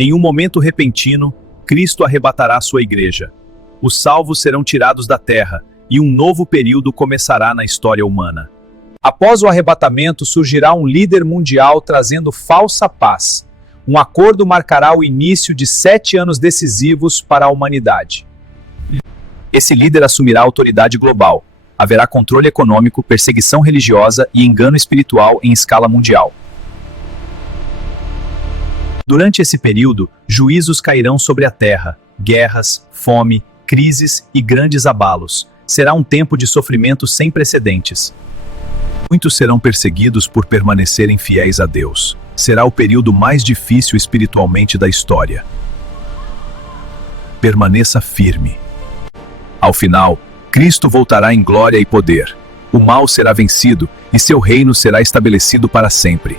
Em um momento repentino, Cristo arrebatará sua igreja. Os salvos serão tirados da terra e um novo período começará na história humana. Após o arrebatamento, surgirá um líder mundial trazendo falsa paz. Um acordo marcará o início de 7 anos decisivos para a humanidade. Esse líder assumirá a autoridade global. Haverá controle econômico, perseguição religiosa e engano espiritual em escala mundial. Durante esse período, juízos cairão sobre a terra, guerras, fome, crises e grandes abalos. Será um tempo de sofrimento sem precedentes. Muitos serão perseguidos por permanecerem fiéis a Deus. Será o período mais difícil espiritualmente da história. Permaneça firme. Ao final, Cristo voltará em glória e poder. O mal será vencido e seu reino será estabelecido para sempre.